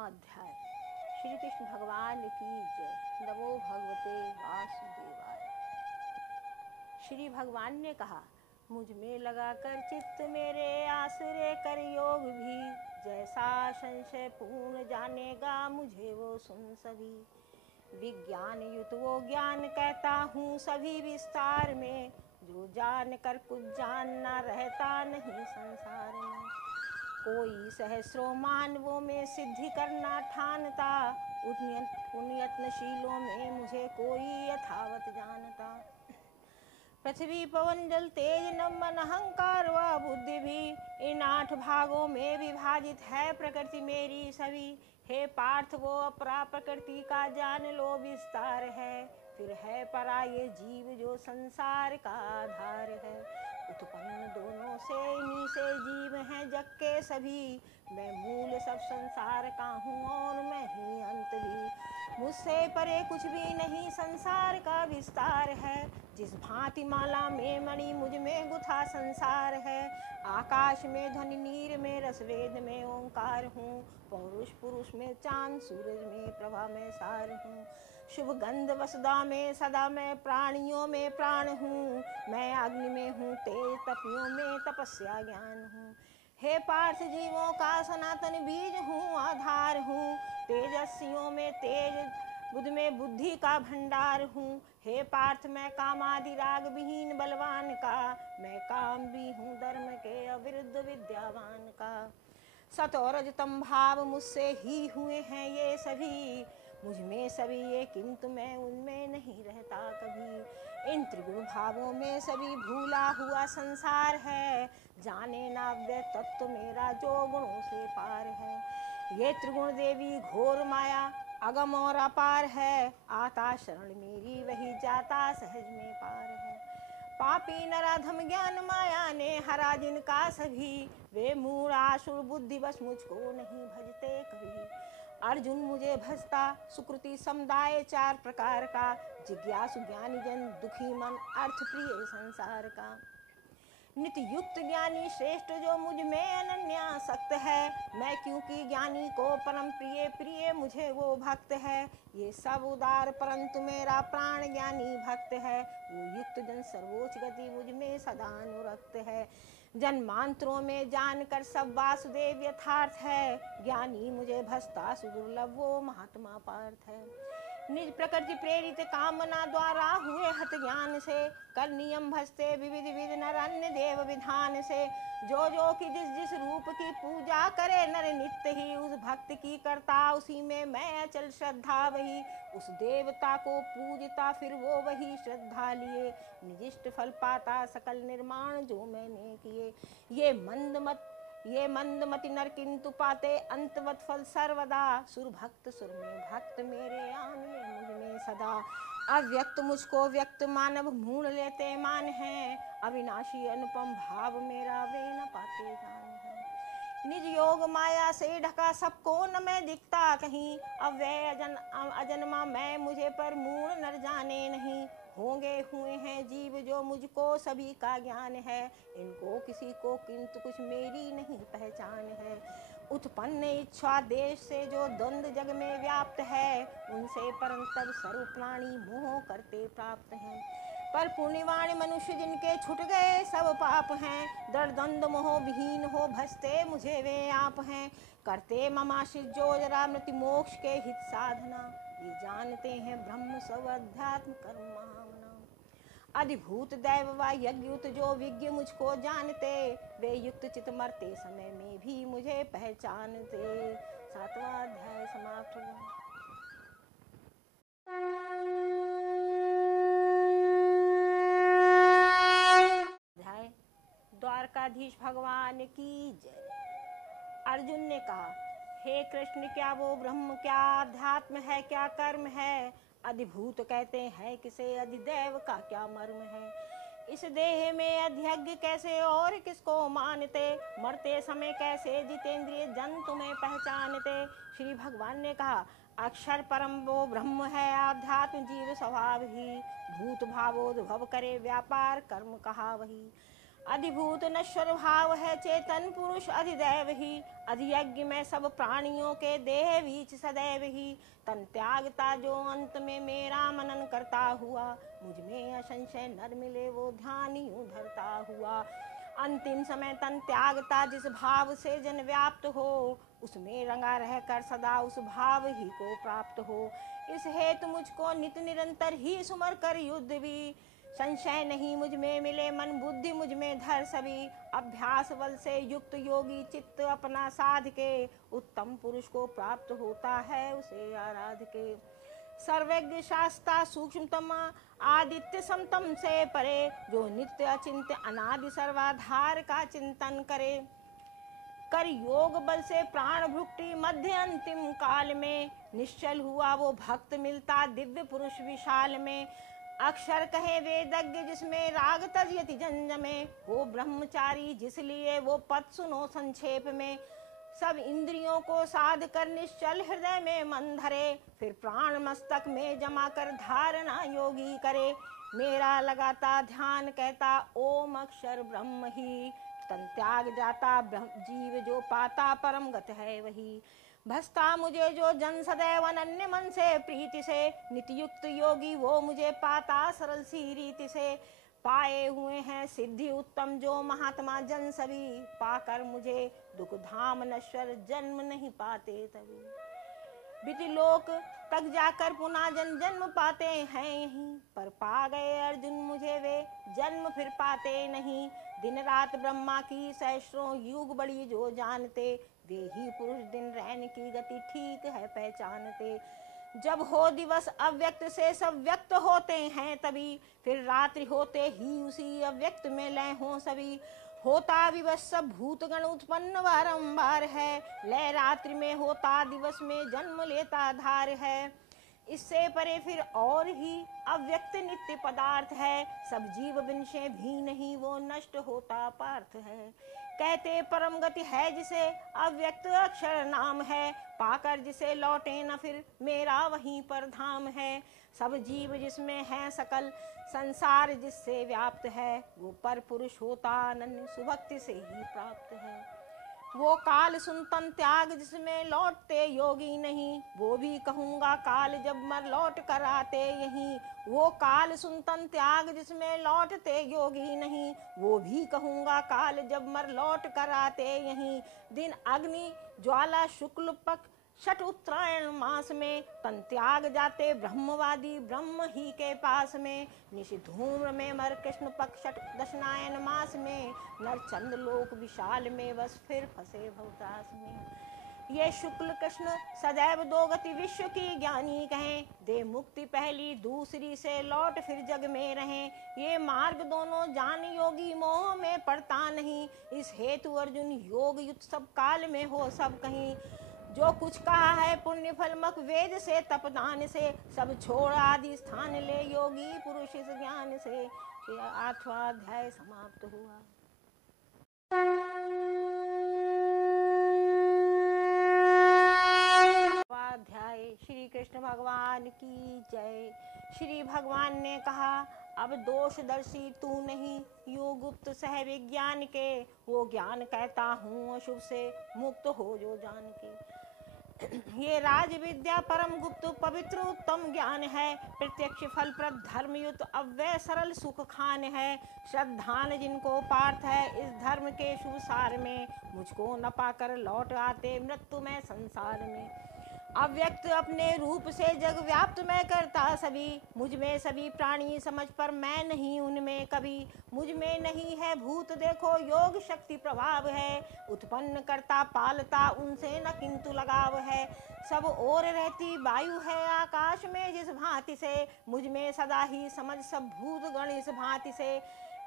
7वां अध्याय। श्री कृष्ण भगवान की जय। नमो भगवते वासुदेवाय। श्री भगवान ने कहा, मुझ में लगा कर चित्त मेरे आश्रय कर योग भी, जैसा संशय पूर्ण जानेगा मुझे वो सुन सभी। विज्ञान युत वो ज्ञान कहता हूँ सभी विस्तार में, जो जान कर कुछ जानना रहता नहीं संसार में। कोई सहस्रों मानवों में सिद्धि करना ठानता, उन यत्नशीलों में मुझे कोई यथावत जानता। पृथ्वी पवन जल तेज नभ मन अहंकार व बुद्धि भी, इन 8 भागों में विभाजित है प्रकृति मेरी सभी। हे पार्थ वो अपरा प्रकृति का जान लो विस्तार है, फिर है परा ये जीव जो संसार का आधार है। उत्पन्न दोनों से इन्हीं से जीव हैं जग के सभी, मैं मूल सब संसार का हूँ और मैं ही अंत भी। मुझसे परे कुछ भी नहीं संसार का विस्तार है, जिस भांति माला में मणि मुझ में गुथा संसार है। आकाश में ध्वनि नीर में रस वेद में ओंकार हूँ, पौरुष पुरुष में चांद सूरज में प्रभा में सार हूँ। शुभ गंध वसुधा में सदा मैं प्राणियों में प्राण हूँ, मैं अग्नि में हूँ तेज तपियों में तपस्या ज्ञान हूँ। हे पार्थ जीवों का सनातन बीज हूँ आधार हूँ, तेजस्वियों में तेज बुद्ध में बुद्धि का भंडार हूँ। हे पार्थ मैं कामादि राग विहीन बलवान का, मैं काम भी हूँ धर्म के अविरुद्ध विद्यावान का। सत और रजतम भाव मुझसे ही हुए हैं ये सभी, मुझ में सभी ये किंतु मैं उनमें नहीं रहता कभी। इन त्रिगुण भावों में सभी भूला हुआ संसार है, जाने ना व्यक्त तत्व मेरा जो गुणों से पार है। ये त्रिगुण देवी घोर माया अगम और अपार है, आता शरण मेरी वही जाता सहज में पार है। पापी नराधम ज्ञान माया ने हरा जिनका सभी, वे मूढ़ आसुर बुद्धि बस मुझको नहीं भजते कभी। अर्जुन मुझे भजता सुकृति समुदाय 4 प्रकार का, जिज्ञासु ज्ञानी जन दुखी मन अर्थ प्रिय संसार का। नित्य युक्त ज्ञानी श्रेष्ठ जो मुझ में अनन्यासक्त है, मैं क्योंकि ज्ञानी को परम प्रिय प्रिय मुझे वो भक्त है। ये सब उदार परंतु मेरा प्राण ज्ञानी भक्त है, वो युक्त जन सर्वोच्च गति मुझ में सदा अनुरक्त है। जन्मांतरों में जानकर सब वासुदेव यथार्थ है, ज्ञानी मुझे भजता सुदुर्लभ वो महात्मा पार्थ है। निज प्रकृति प्रेरित कामना द्वारा हुए हत ज्ञान से, कर नियम भजते विविध विध नर अन्य देव विधान से। जो जो कि जिस जिस रूप की पूजा करे नर नित्य ही, उस भक्त की करता उसी में मैं अचल श्रद्धा वही। उस देवता को पूजता फिर वो वही श्रद्धा लिए, निजिष्ट फल पाता सकल निर्माण जो मैंने किए। ये मंदमति नर किंतु पाते अंतवत फल सर्वदा, सुर में भक्त मेरे आन में मुझ में सदा। अव्यक्त मुझको व्यक्त मानव मूढ़ लेते मान है, अविनाशी अनुपम भाव मेरा वे न पाते जान है। निज योग माया से ढका सबको न मैं दिखता कहीं, अव्यय अजन्मा मैं मुझे पर मूढ़ नर जाने नहीं। होंगे हुए हैं जीव जो मुझको सभी का ज्ञान है, इनको किसी को किंतु कुछ मेरी नहीं पहचान है। उत्पन्न इच्छा देश से जो द्वंद जग में व्याप्त है, उनसे परंतर सर्व प्राणी मोह करते प्राप्त हैं। पर पुण्यवान मनुष्य जिनके छुट गए सब पाप हैं, दर्द द्वंद मोह विहीन हो भजते मुझे वे आप हैं। करते ममाशिष जो जरा मृत्यु मोक्ष के हित साधना, ये जानते हैं ब्रह्म सब अध्यात्म कर्म महामना। अधिभूत दैव व यज्ञयुत जो विज्ञ मुझको जानते, वे युक्त चित मरते समय में भी मुझे पहचानते। 7वां अध्याय समाप्त हुआ। द्वारकाधीश भगवान की जय। अर्जुन ने कहा, हे कृष्ण क्या वो ब्रह्म क्या अध्यात्म है क्या कर्म है। अधिभूत कहते हैं किसे अधिदैव का क्या मर्म है। इस देह में अध्यज्ञ कैसे और किसको मानते, मरते समय कैसे जितेंद्रिय जन तुम्हें पहचानते। श्री भगवान ने कहा, अक्षर परम वो ब्रह्म है आध्यात्म जीव स्वभाव ही, भूत भावोद्भव करे व्यापार कर्म कहा वही। अधिभूत नश्वर भाव है चेतन पुरुष अधिदैव ही, अधियज्ञ में सब प्राणियों के देह बीच सदैव ही। तन त्यागता जो अंत में मेरा मनन करता हुआ, मुझ में असंशय नर मिले वो ध्यान यूं धरता हुआ। अंतिम समय तन त्यागता जिस भाव से जन व्याप्त हो, उसमें रंगा रहकर सदा उस भाव ही को प्राप्त हो। इस हेतु मुझको नित निरंतर ही सुमर कर युद्ध भी, संशय नहीं मुझ में मिले मन बुद्धि मुझ में धर सभी। अभ्यास बल से युक्त योगी चित्त अपना साध के, उत्तम पुरुष को प्राप्त होता है उसे आराध के। सर्वज्ञ शास्ता सूक्ष्मतम आदित्य समतम से परे, जो नित्य अचिंत्य अनादि सर्वाधार का चिंतन करे। कर योग बल से प्राण भुक्ति मध्य अंतिम काल में, निश्चल हुआ वो भक्त मिलता दिव्य पुरुष विशाल में। अक्षर कहे वेदज्ञ जिसमें राग तजयति जंजमे, वो ब्रह्मचारी जिसलिए वो पद सुनो संक्षेप में। सब इंद्रियों को साध कर निश्चल हृदय में मन धरे, फिर प्राण मस्तक में जमा कर धारणा योगी करे। मेरा लगाता ध्यान कहता ओम अक्षर ब्रह्म ही, तन त्याग जाता जीव जो पाता परम गत है वही। भस्ता मुझे जो जन सदैव अनन्य मन से प्रीति से, नित्युक्त योगी वो मुझे पाता सरल सी रीति से। पाए हुए हैं सिद्धि उत्तम जो महात्मा जन सभी, पाकर मुझे दुख धाम नश्वर जन्म नहीं पाते तभी। विदिलोक तक जाकर पुनः जन्म पाते हैं यहीं, पर पा गए अर्जुन मुझे वे जन्म फिर पाते नहीं। दिन रात ब्रह्मा की सहस्रों युग बड़ी जो जानते, वे ही पुरुष दिन रैन की गति ठीक है पहचानते। जब हो दिवस अव्यक्त से सब व्यक्त होते हैं तभी, फिर रात्रि होते ही उसी अव्यक्त में लय हो सभी। होता विवश सब भूतगण उत्पन्न बारंबार है, लय रात्रि में होता दिवस में जन्म लेता धार है। इससे परे फिर और ही अव्यक्त नित्य पदार्थ है, सब जीव विनशे भी नहीं वो नष्ट होता पार्थ है। कहते परम गति है जिसे अव्यक्त अक्षर नाम है, पाकर जिसे लौटे न फिर मेरा वहीं पर धाम है। सब जीव जिसमें है सकल संसार जिससे व्याप्त है, वो पर पुरुष होता अनन्य सुभक्ति से ही प्राप्त है। वो काल सुनतन त्याग जिसमें लौटते योगी नहीं, वो भी कहूँगा काल जब मर लौट कर आते यहीं। वो काल सुनतन त्याग जिसमें लौटते योगी नहीं, वो भी कहूँगा काल जब मर लौट कर आते यहीं। दिन अग्नि ज्वाला शुक्ल पक्ष छठ उत्तरायण मास में, तन त्याग जाते ब्रह्मवादी ब्रह्म ही के पास में। निशि धूम्र में मर कृष्ण पक्ष दशनायन मास में, नर चंद्र लोक विशाल में बस फिर फंसे भवदास में। ये शुक्ल कृष्ण सदैव दो गति विश्व की ज्ञानी कहें, दे मुक्ति पहली दूसरी से लौट फिर जग में रहें। ये मार्ग दोनों जान योगी मोह में पड़ता नहीं, इस हेतु अर्जुन योग युक्त सब काल में हो सब कहीं। जो कुछ कहा है पुण्य फलमक वेद से तपदान से, सब छोड़ आदि स्थान ले योगी पुरुष इस ज्ञान से। 8वां अध्याय समाप्त हुआ। अध्याय श्री कृष्ण भगवान की जय। श्री भगवान ने कहा, अब दोषदर्शी तू नहीं, योग गुप्त सह विज्ञान के, वो ज्ञान कहता हूँ अशुभ से मुक्त हो जो जान के। ये राज विद्या परम गुप्त पवित्र उत्तम ज्ञान है, प्रत्यक्ष फल प्रद धर्मयुक्त अव्यय सरल सुख खान है। श्रद्धान जिनको पार्थ है इस धर्म के शुभ सार में, मुझको न पाकर लौट आते मृत्यु में संसार में। अव्यक्त अपने रूप से जग व्याप्त मैं करता सभी, मुझ में सभी प्राणी समझ पर मैं नहीं उनमें कभी। मुझ में नहीं है भूत देखो योग शक्ति प्रभाव है, उत्पन्न करता पालता उनसे न किंतु लगाव है। सब ओर रहती वायु है आकाश में जिस भांति से, मुझ में सदा ही समझ सब भूत गण इस भांति से।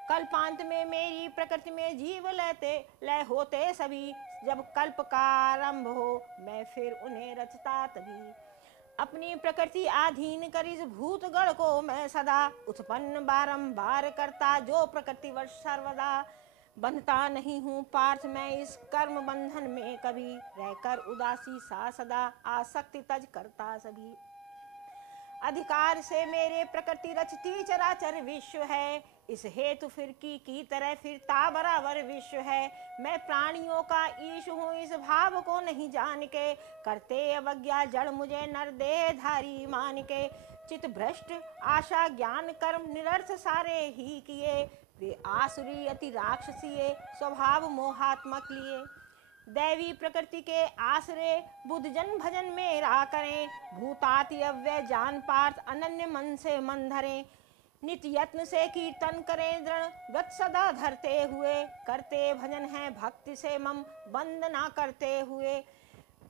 कल्पांत में मेरी प्रकृति में जीव लय होते सभी, जब कल्प का आरंभ हो मैं फिर उन्हें रचता तभी। अपनी प्रकृति आधीन कर इस भूत गण को मैं सदा, उत्पन्न बारंबार करता जो प्रकृति वश सर्वदा। बंधता नहीं हूँ पार्थ मैं इस कर्म बंधन में कभी, रहकर उदासी सा सदा आसक्ति तज करता सभी। अधिकार से मेरे प्रकृति रचती चराचर विश्व है, इस हेतु फिर की तरह फिरता बराबर विश्व है। मैं प्राणियों का ईश हूँ इस भाव को नहीं जान के, करते अवज्ञा जड़ मुझे नर देहधारी मान के। चित भ्रष्ट आशा ज्ञान कर्म निरर्थ सारे ही किए, वे आसुरी अति राक्षसीय स्वभाव मोहात्मक लिए। दैवी प्रकृति के आश्रय बुद्ध जन भजन मेरा करें, भूताति अव्यय जान पार्थ अनन्य मन से मन धरें। नित्य यत्न से कीर्तन करें दृढ़ व्रत सदा धरते हुए, करते भजन है भक्ति से मम वंदना करते हुए।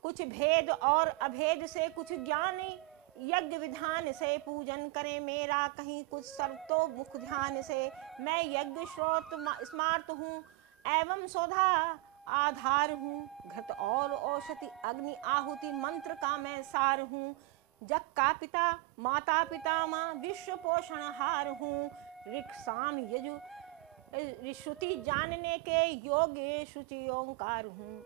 कुछ भेद और अभेद से कुछ ज्ञान यज्ञ विधान से पूजन करें मेरा, कहीं कुछ सर्वतो मुख ध्यान से। मैं यज्ञ स्रोत स्मार्त हूँ एवं सौधा आधार हूँ, घृत और औषधि अग्नि आहुति मंत्र का मैं सार हूँ। जग का पिता माता पिता माँ विश्व पोषणहार हूँ, ऋक् साम यजु श्रुति जानने के योग्य शुचि ओंकार हूँ।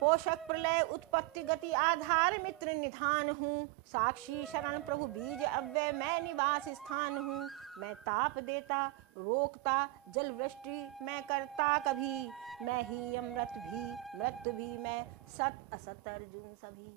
पोषक प्रलय उत्पत्ति गति आधार मित्र निधान हूँ, साक्षी शरण प्रभु बीज अव्यय मैं निवास स्थान हूँ। मैं ताप देता रोकता जल वृष्टि मैं करता कभी, मैं ही अमृत भी मृत्यु भी मैं सत असत अर्जुन सभी।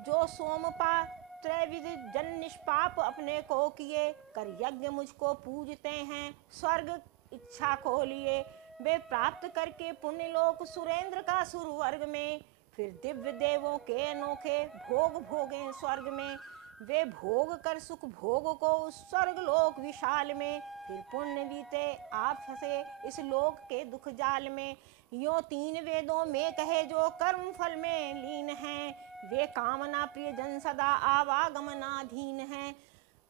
जो सोमपा त्रैविध जन निष्पाप अपने को किए, कर यज्ञ मुझको पूजते हैं स्वर्ग इच्छा को लिए। वे प्राप्त करके पुण्य लोक सुरेंद्र का सुरवर्ग में, फिर दिव्य देवों के अनोखे भोग भोगें स्वर्ग में। वे भोग कर सुख भोग को उस स्वर्ग लोक विशाल में, फिर पुण्य बीते आप फंसे इस लोक के दुख जाल में। यो तीन वेदों में कहे जो कर्म फल में लीन हैं, वे कामना प्रिय जन सदा आवागमनाधीन हैं।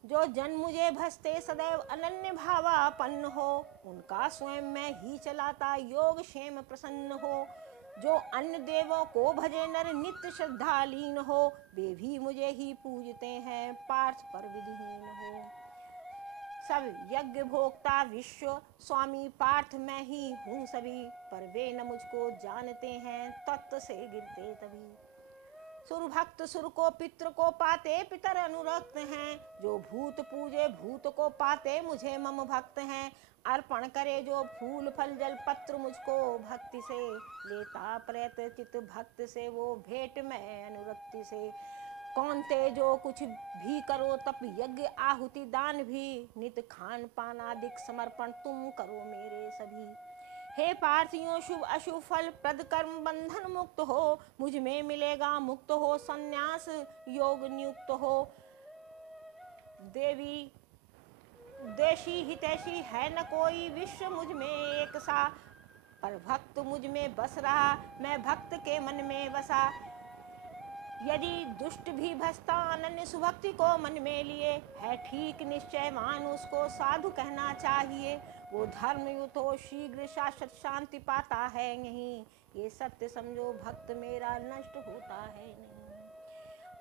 जो जन मुझे भजते सदैव अनन्य भावापन्न हो, उनका स्वयं मैं ही चलाता योग क्षेम प्रसन्न हो। जो अन्य देवों को भजे नर नित्य श्रद्धालीन हो, वे भी मुझे ही पूजते हैं पार्थ पर विधिहीन हो। सब यज्ञ भोक्ता विश्व स्वामी पार्थ मैं ही हूँ सभी, पर वे न मुझको जानते हैं तत्व से गिरते तभी। सुर भक्त सुर को पितृ को पाते पितर अनुरक्त हैं, जो भूत पूजे भूत को पाते मुझे मम भक्त हैं। अर्पण करे जो फूल फल जल पत्र मुझको भक्ति से, लेता प्रयत चित भक्त से वो भेंट मैं अनुरक्ति से। कौन ते जो कुछ भी करो तप यज्ञ आहुति दान भी, नित खान पान आदिक समर्पण तुम करो मेरे सभी। हे पार्थियों शुभ अशुभ फल प्रद कर्म बंधन मुक्त हो, मुझ में मिलेगा मुक्त हो संन्यास योग नियुक्त हो। देवी देशी हितैषी है न कोई विश्व मुझ में एक सा, पर भक्त मुझ में बस रहा मैं भक्त के मन में बसा। यदि दुष्ट भी भजता अनन्य सुभक्ति को मन में लिए, है ठीक निश्चयवान उसको साधु कहना चाहिए। वो धर्मयुत हो शीघ्र शाश्वत शांति पाता है नहीं, ये सत्य समझो भक्त मेरा नष्ट होता है नहीं।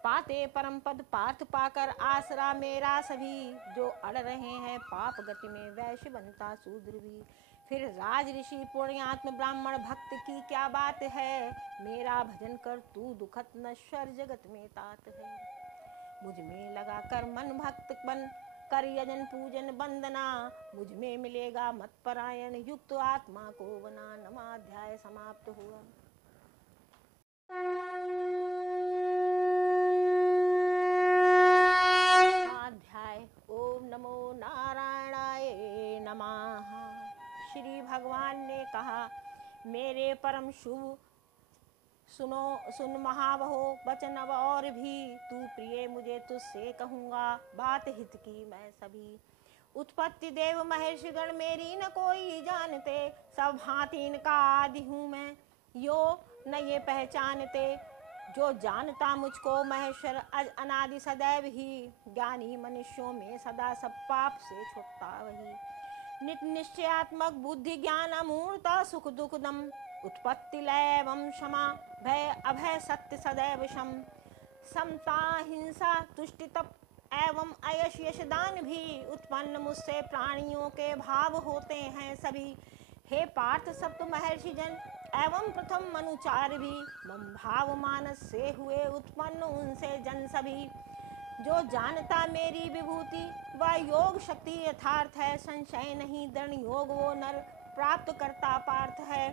पाते परम पद पार्थ पाकर आसरा मेरा सभी, जो अड़ रहे हैं पाप गति में वैश्य बनता शूद्र भी। फिर राज ऋषि पुण्यात्म ब्राह्मण भक्त की क्या बात है, मेरा भजन कर तू दुखत नश्वर जगत में तात है। मुझ में लगा कर मन भक्त बन कर यजन पूजन वंदना, मुझ में मिलेगा मत परायण युक्त आत्मा को बना। नवाध्याय समाप्त हुआ। अध्याय ओम नमो नारायणाय नमः। श्री भगवान ने कहा, मेरे परम शुभ सुन महाबहो वचन अब और भी, तू प्रिय मुझे तुझसे कहूँगा बात हित की मैं सभी। उत्पत्ति देव महर्षि गण मेरी न कोई जानते, सब भांति इनका आदि हूँ मैं यो न ये पहचानते। जो जानता मुझको महेश्वर अज अनादि सदैव ही, ज्ञानी मनुष्यों में सदा सब पाप से छुटता वही। नित निश्चयात्मक बुद्धि ज्ञान अमूर्ता सुख दुख दम, उत्पत्ति लय एवं क्षमा भय अभय सत्य सदैव शम। समता हिंसा तुष्टि तप एवं अयश यश दान भी, उत्पन्न मुझसे प्राणियों के भाव होते हैं सभी। हे पार्थ सप्त महर्षि जन एवं प्रथम मनुचार भी, मम भाव मानस से हुए उत्पन्न उनसे जन सभी। जो जानता मेरी विभूति वह योग शक्ति यथार्थ है, संशय नहीं दृढ़ योग वो नर प्राप्त करता पार्थ है।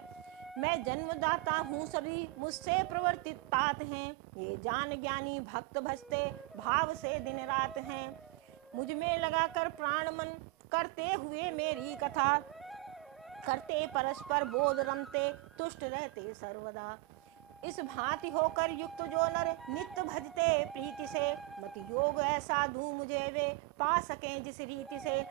मैं जन्मदाता हूँ सभी मुझसे प्रवर्तित तात हैं, ये जान ज्ञानी भक्त भजते भाव से दिन रात हैं। मुझ में लगाकर प्राण मन करते हुए मेरी कथा, करते परस्पर बोध रमते तुष्ट रहते सर्वदा। इस भांति होकर युक्त जो नर नित्य भजते प्रीति से, मति योग ऐसा दूं मुझे वे पा सकें जिस रीति से।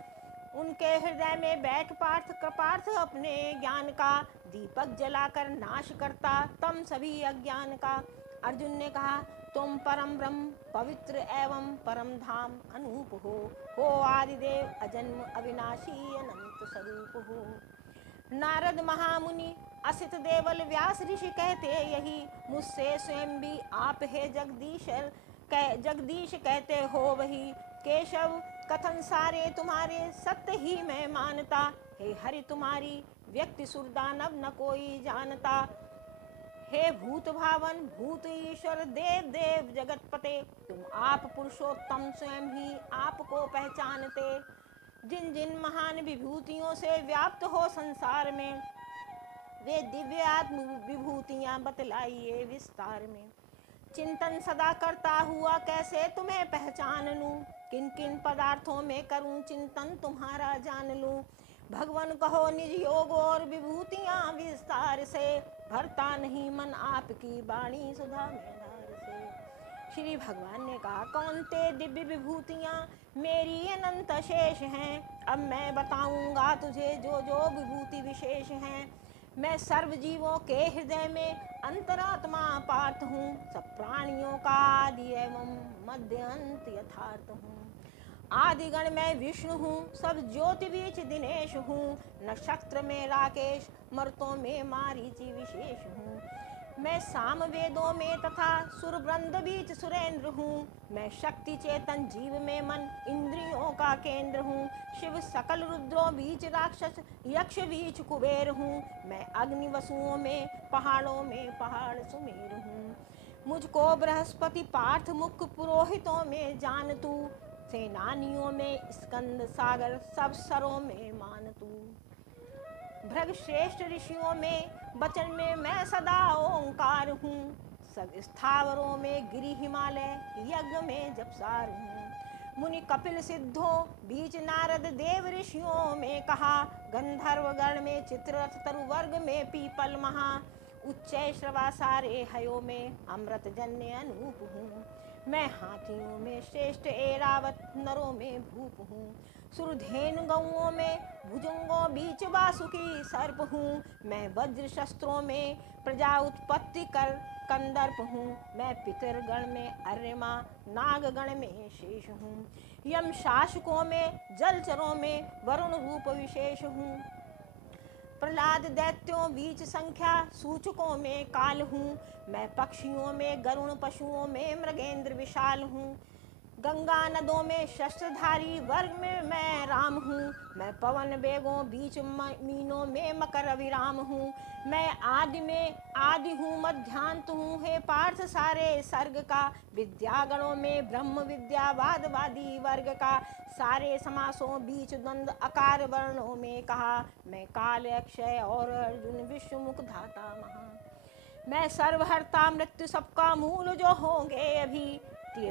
उनके हृदय में बैठ पार्थ कृपार्थ अपने ज्ञान का, दीपक जलाकर नाश करता तम सभी अज्ञान का। अर्जुन ने कहा तुम परम ब्रह्म पवित्र एवं परम धाम अनूप हो आदिदेव अजन्म अविनाशी अनंत स्वरूप हो। नारद महामुनि असित देवल व्यास ऋषि कहते यही, मुझसे स्वयं भी आप है जगदीश कहते हो वही। केशव कथन सारे तुम्हारे सत्य ही मैं मानता, हे हरि तुम्हारी व्यक्ति सुरदानव न कोई जानता। हे भूत भावन भूत ईश्वर देव देव जगतपते, तुम आप पुरुषोत्तम स्वयं ही आपको पहचानते। जिन जिन महान विभूतियों से व्याप्त हो संसार में, वे दिव्य आत्म विभूतियां बतलाइए विस्तार में। चिंतन सदा करता हुआ कैसे तुम्हें पहचान लूं, किन किन पदार्थों में करूं चिंतन तुम्हारा जान लूं। भगवान कहो निज योग और विभूतियां विस्तार से, भरता नहीं मन आपकी वाणी सुधा में धार से। श्री भगवान ने कहा कौनते दिव्य विभूतियां मेरी अनंत शेष हैं, अब मैं बताऊंगा तुझे जो जो विभूति विशेष हैं। मैं सर्व जीवों के हृदय में अंतरात्मा पार्थ हूँ, सब प्राणियों का आदि एवं मध्य अंत यथार्थ हूँ। आदिगण में विष्णु हूँ, सब ज्योति बीच दिनेश हूँ, नक्षत्र में राकेश मर्तों में मारीचि विशेष हूँ। मैं साम वेदों में तथा सुर वृंद बीच सुरेंद्र हूँ, मैं शक्ति चेतन जीव में मन इंद्रियों का केंद्र हूँ। शिव सकल रुद्रों बीच राक्षस यक्ष बीच कुबेर हूँ, मैं अग्नि वसुओं में पहाड़ों में पहाड़ सुमेर हूँ। मुझको बृहस्पति पार्थ मुख पुरोहितों में जान तू, सेनानियों में स्कंद सागर सब सरों में मान तू। भृग श्रेष्ठ ऋषियों में वचन में मैं सदा ओंकार हूँ, सब स्थावरों में गिरि हिमालय यज्ञ में जपसार हूँ। मुनि कपिल सिद्धों बीच नारद देव ऋषियों में कहा, गंधर्व गण में चित्ररथ तरु वर्ग में पीपल महा, उच्च श्रवा सारे हयों में अमृत जन्य अनूप हूँ। मैं हाथियों में श्रेष्ठ ऐरावत नरों में भूप हूँ, सुरधेनु गौओं में भुजंगों बीच वासुकी सर्प हूँ। मैं वज्र शस्त्रों में प्रजा उत्पत्ति कर कंदर्प हूँ, मैं पितरगण में अर्यमा नागगण में शेष हूँ। यम शासकों में जलचरों में वरुण रूप विशेष हूँ, प्रहलाद दैत्यों बीच संख्या सूचकों में काल हूँ। मैं पक्षियों में गरुण पशुओं में मृगेंद्र विशाल हूँ, गंगा नदों में शस्त्रधारी वर्ग में मैं राम हूँ। मैं पवन वेगों बीच मीनों में मकर अविराम हूँ, मैं आदि में आदि हूँ मध्यांत हूँ। हे पार्थ सारे सर्ग का, विद्यागणों में ब्रह्म विद्यावादवादी वर्ग का, सारे समासों बीच द्वंद अकार वर्णों में कहा। मैं काल अक्षय और अर्जुन विश्व मुख धाता महा, मैं सर्वहर्ता मृत्यु सबका मूल जो होंगे अभी।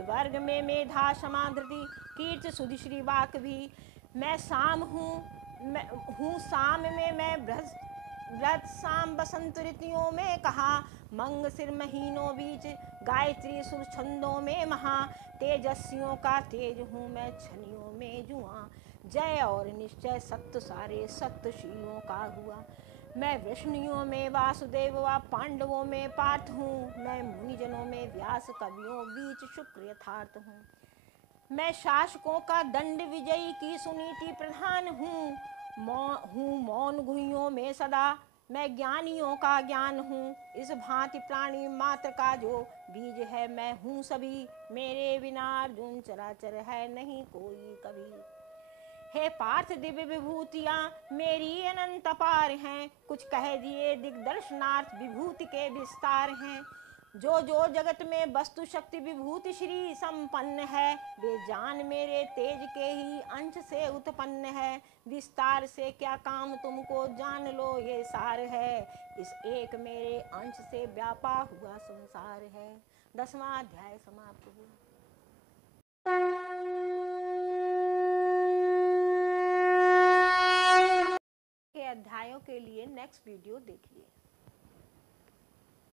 वर्ग में मेधा समाधृति कीर्ति सुधि श्री वाक भी। मैं साम हूँ साम में मैं व्रत साम बसंत ऋतुओं में कहा। मंग सिर महीनों बीच गायत्री सुर छंदों में महा, तेजस्वियों का तेज हूँ मैं छनियों में जुआ। जय और निश्चय सत्य सारे सत्यशीलों का हुआ। मैं वृष्णियों में वासुदेव व पांडवों में पार्थ हूँ, मैं मुनिजनों में व्यास कवियों बीच शुक्र यथार्थ हूँ। मैं शासकों का दंड विजयी की सुनीति प्रधान हूँ मौन गुहियों में सदा, मैं ज्ञानियों का ज्ञान हूँ। इस भांति प्राणी मात्र का जो बीज है मैं हूँ सभी, मेरे बिना अर्जुन चराचर है नहीं कोई कभी। हे पार्थ दिव्य विभूतियाँ मेरी अनंत अपार हैं, कुछ कह दिए दिग्दर्शनार्थ विभूति के विस्तार हैं। जो जो जगत में वस्तु शक्ति विभूति श्री संपन्न है, वे जान मेरे तेज के ही अंश से उत्पन्न है। विस्तार से क्या काम तुमको जान लो ये सार है, इस एक मेरे अंश से व्यापा हुआ संसार है। 10वां अध्याय समाप्त हुआ। के अध्यायों के लिए नेक्स्ट वीडियो देखिए।